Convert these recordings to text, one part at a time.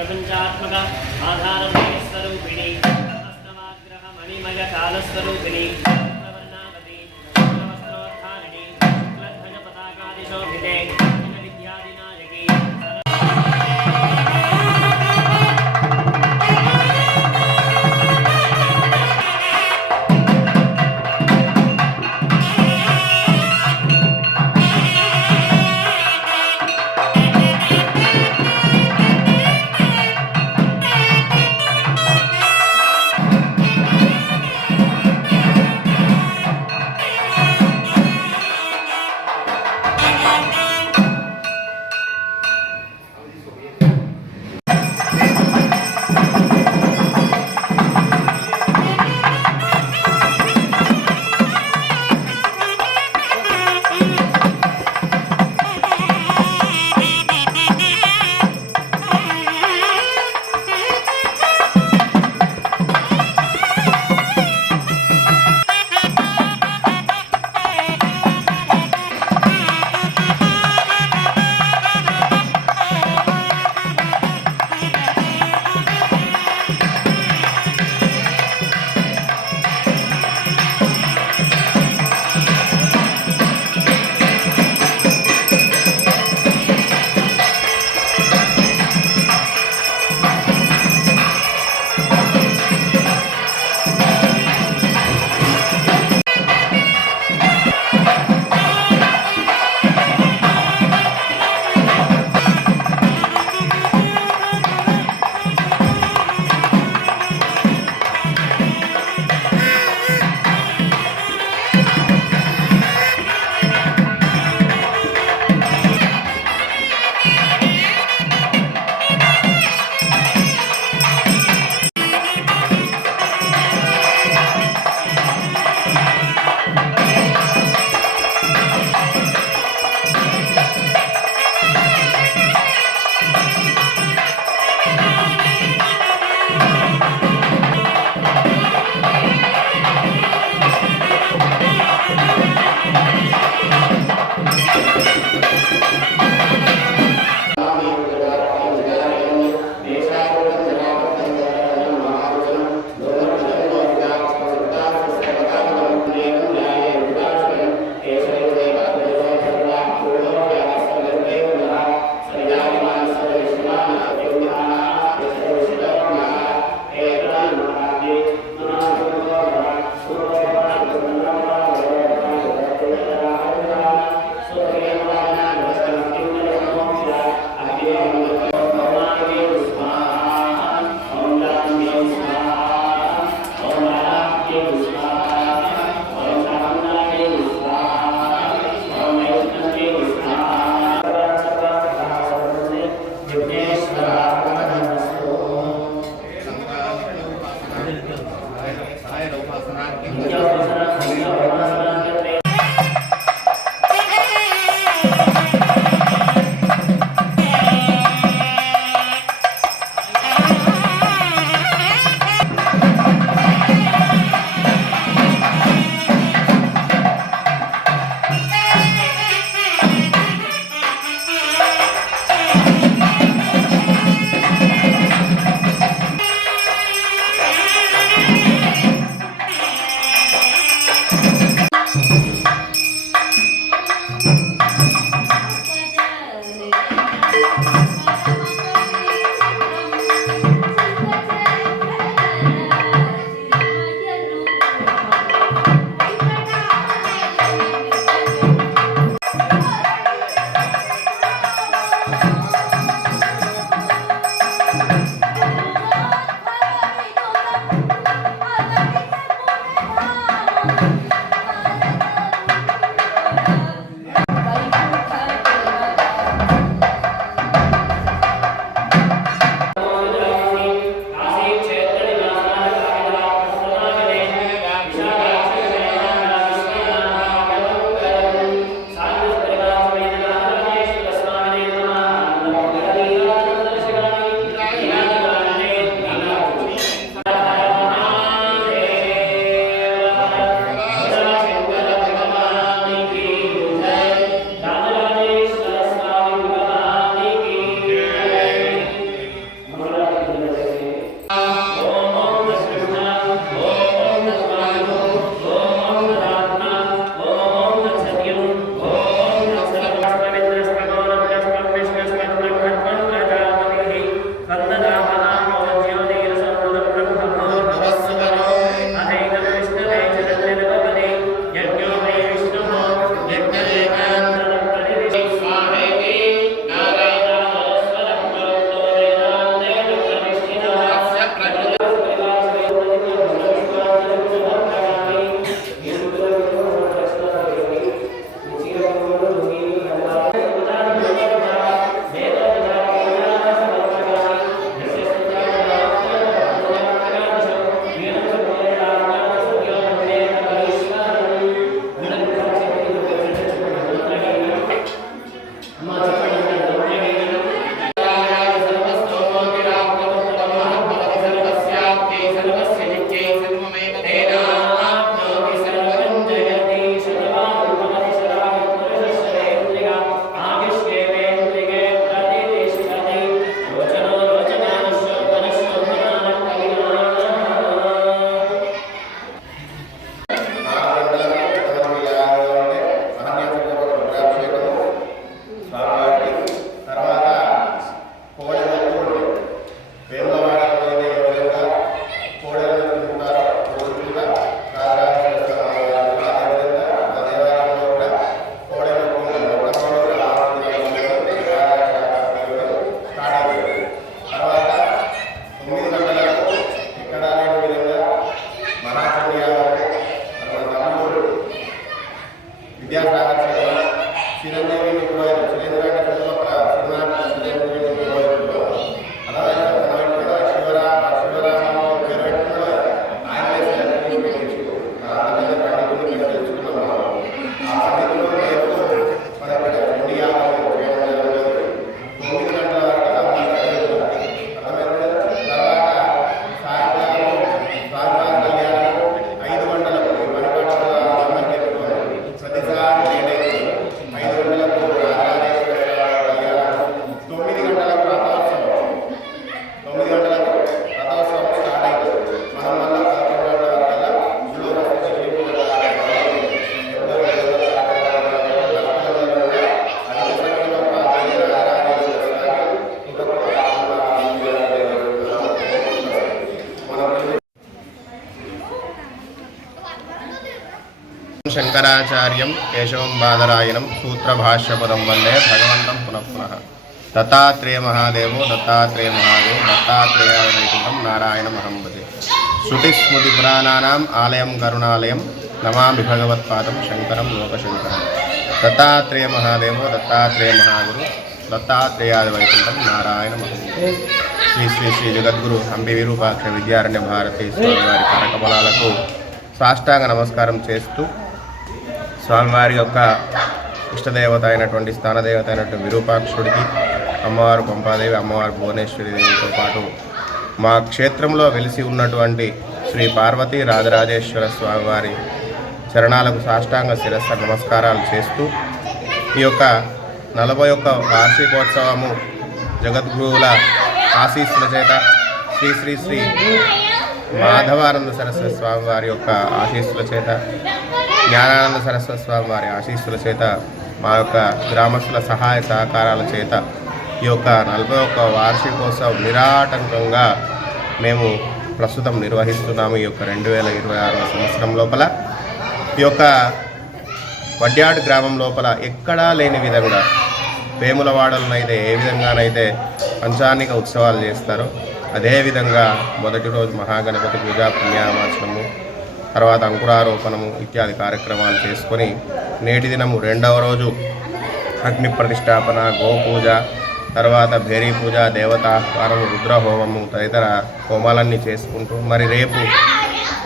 ప్రపంచాత్మక ఆధారమైన స్వరూపిణి హస్తమాగ్రహ మణిమయ కాలస్వరూపిణి శుక్లవర్ణావతి శుక్లవస్త్రోద్ధారిణి శుక్లధ్వజ శంకరాచార్యం కేశవం బాదరాయణం సూత్రభాష్యపదం వందే భగవంతం పునః పునః. దత్తాత్రేయ మహాదేవో దత్తాత్రేయ మహాదేవ దత్తాత్రేయ వైకుంఠం నారాయణమహం భజే శృతిస్మృతి పురాణానాం ఆలయం కరుణాలయం నమామి భగవత్పాదం శంకరం లోకశంకరం. దత్తాత్రేయ మహాదేవో దత్తాత్రేయ మహాగురు దత్తాత్రేయాది వైకుంఠం నారాయణ భజే. శ్రీ శ్రీ శ్రీ జగద్గురు హంపి విరూపాక్ష విద్యారణ్య భారతి స్వామి వారి కరకమలాలకు సాష్టాంగ నమస్కారం చేస్తూ స్వామివారి యొక్క ఇష్టదేవత అయినటువంటి స్థానదేవత అయినటువంటి విరూపాక్షుడికి అమ్మవారు పంపాదేవి అమ్మవారు భువనేశ్వరి దేవితో పాటు మా క్షేత్రంలో వెలిసి ఉన్నటువంటి శ్రీ పార్వతీ రాజరాజేశ్వర స్వామివారి చరణాలకు సాష్టాంగ శిరస్సు నమస్కారాలు చేస్తూ ఈ యొక్క నలభై ఒక్క వార్షికోత్సవము జగద్గురువుల ఆశీస్సుల చేత శ్రీ శ్రీ శ్రీ మాధవానంద సరస్వతి స్వామి వారి యొక్క ఆశీస్సుల చేత జ్ఞానానంద సరస్వతి స్వామి వారి ఆశీస్సుల చేత మా యొక్క గ్రామస్తుల సహాయ సహకారాల చేత ఈ యొక్క నలభై ఒక్క వార్షికోత్సవం నిరాటంకంగా మేము ప్రస్తుతం నిర్వహిస్తున్నాము ఈ యొక్క రెండు వేల ఇరవై ఆరవ సంవత్సరం లోపల. ఈ యొక్క వడ్యాడు గ్రామం లోపల ఎక్కడా లేని విధంగా వేములవాడలనైతే ఏ విధంగానైతే పంచానిక ఉత్సవాలు చేస్తారో అదేవిధంగా మొదటి రోజు మహాగణపతి పూజ పుణ్యామాచనము తర్వాత అంకురారోపణము ఇత్యాది కార్యక్రమాలు చేసుకొని నేటి దినము రెండవ రోజు అగ్ని ప్రతిష్టాపన గోపూజ తర్వాత భేరీ పూజ దేవతాహ్వానము రుద్రహోమము తదితర హోమాలన్నీ చేసుకుంటూ మరి రేపు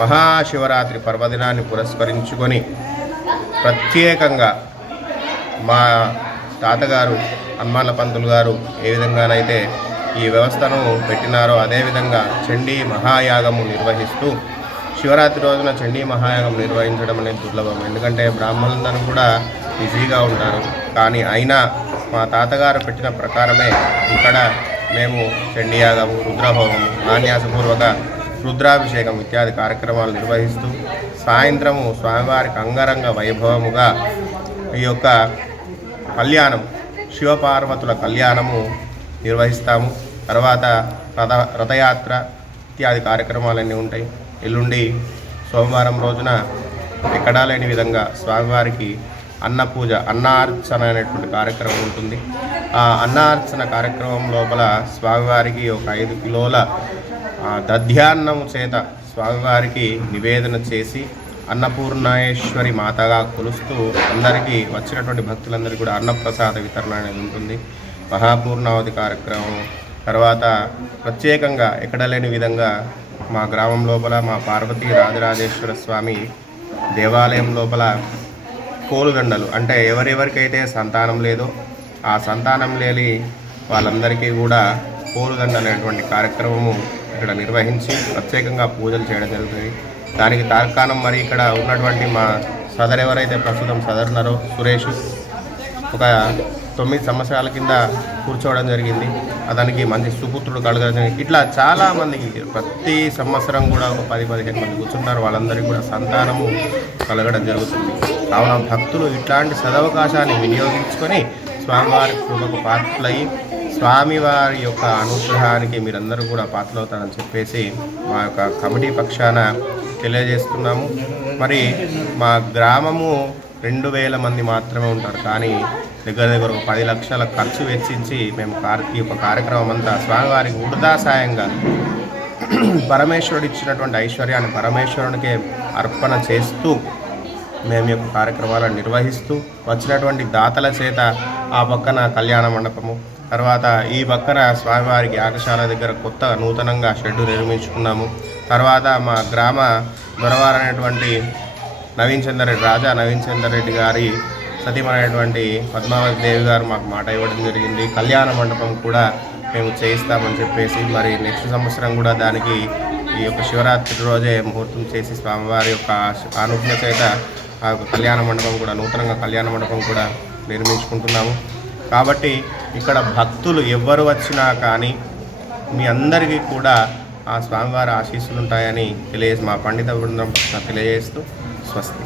మహాశివరాత్రి పర్వదినాన్ని పురస్కరించుకొని ప్రత్యేకంగా మా తాతగారు హనుమాన్ల పంతులు గారు ఏ విధంగానైతే ఈ వ్యవస్థను పెట్టినారో అదేవిధంగా చండీ మహాయాగము నిర్వహిస్తూ శివరాత్రి రోజున చండీ మహాయాగం నిర్వహించడం అనేది దుర్లభం. ఎందుకంటే బ్రాహ్మణులందరూ కూడా బిజీగా ఉంటారు. కానీ అయినా మా తాతగారు పెట్టిన ప్రకారమే ఇక్కడ మేము చండీయాగము రుద్రహోమము నాన్యాసపూర్వక రుద్రాభిషేకం ఇత్యాది కార్యక్రమాలు నిర్వహిస్తూ సాయంత్రము స్వామివారికి అంగరంగ వైభవముగా ఈ యొక్క కళ్యాణం శివపార్వతుల కళ్యాణము నిర్వహిస్తాము. తర్వాత రథ రథయాత్ర ఇత్యాది కార్యక్రమాలన్నీ ఉంటాయి. ఎల్లుండి సోమవారం రోజున ఎక్కడా లేని విధంగా స్వామివారికి అన్న పూజ అన్నార్చన అనేటువంటి కార్యక్రమం ఉంటుంది. ఆ అన్నార్చన కార్యక్రమం లోపల స్వామివారికి ఒక ఐదు కిలోల దధ్యాన్నం చేత స్వామివారికి నివేదన చేసి అన్నపూర్ణేశ్వరి మాతగా కొలుస్తూ అందరికీ వచ్చినటువంటి భక్తులందరికీ కూడా అన్నప్రసాద వితరణ అనేది ఉంటుంది. మహాపూర్ణావతి కార్యక్రమం తర్వాత ప్రత్యేకంగా ఎక్కడ లేని విధంగా మా గ్రామం లోపల మా పార్వతీ రాజరాజేశ్వర స్వామి దేవాలయం లోపల కోలుగండలు. అంటే ఎవరెవరికైతే సంతానం లేదో ఆ సంతానం లేని వాళ్ళందరికీ కూడా కోలుగండ అనేటువంటి కార్యక్రమము ఇక్కడ నిర్వహించి ప్రత్యేకంగా పూజలు చేయడం జరుగుతుంది. దానికి తార్కాణం మరి ఇక్కడ ఉన్నటువంటి మా సదర్ ఎవరైతే ప్రస్తుతం సదర్నరో సురేష్ ఒక తొమ్మిది సంవత్సరాల కింద కూర్చోవడం జరిగింది. అతనికి మంచి సుపుత్రుడు కలగడం జరిగింది. ఇట్లా చాలా మందికి ప్రతి సంవత్సరం కూడా ఒక పది పదిహేను మంది కూర్చున్నారు వాళ్ళందరికీ కూడా సంతానము కలగడం జరుగుతుంది. కావున భక్తులు ఇట్లాంటి సదవకాశాన్ని వినియోగించుకొని స్వామివారి కృపకు పాత్రలయ్యి స్వామివారి యొక్క అనుగ్రహానికి మీరందరూ కూడా పాత్రలవుతారని చెప్పేసి మా యొక్క కమిటీ పక్షాన తెలియజేస్తున్నాము. మరి మా గ్రామము రెండు వేల మంది మాత్రమే ఉంటారు. కానీ దగ్గర దగ్గర ఒక పది లక్షల ఖర్చు వెచ్చించి మేము కార్- ఈ యొక్క కార్యక్రమం అంతా స్వామివారికి ఉడదాసాయంగా పరమేశ్వరుడు ఇచ్చినటువంటి ఐశ్వర్యాన్ని పరమేశ్వరునికే అర్పణ చేస్తూ మేము యొక్క కార్యక్రమాలను నిర్వహిస్తూ వచ్చినటువంటి దాతల చేత ఆ పక్కన కళ్యాణ మండపము తర్వాత ఈ పక్కన స్వామివారికి యాగశాల దగ్గర కొత్త నూతనంగా షెడ్డు నిర్మించుకున్నాము. తర్వాత మా గ్రామ దొరవారనేటువంటి నవీన్ చంద్రరెడ్డి రాజా నవీన్ చంద్రరెడ్డి గారి సతీమైనటువంటి పద్మావతి దేవి గారు మాకు మాట ఇవ్వడం జరిగింది. కళ్యాణ మండపం కూడా మేము చేయిస్తామని చెప్పేసి మరి నెక్స్ట్ సంవత్సరం కూడా దానికి ఈ యొక్క శివరాత్రి రోజే ముహూర్తం చేసి స్వామివారి యొక్క అనుజ్ఞ చేత ఆ యొక్క కళ్యాణ మండపం కూడా నూతనంగా కళ్యాణ మండపం కూడా నిర్మించుకుంటున్నాము. కాబట్టి ఇక్కడ భక్తులు ఎవ్వరు వచ్చినా కానీ మీ అందరికీ కూడా ఆ స్వామివారి ఆశీస్సులు ఉంటాయని తెలియజేసి మా పండిత బృందం తెలియజేస్తూ స్వస్తి.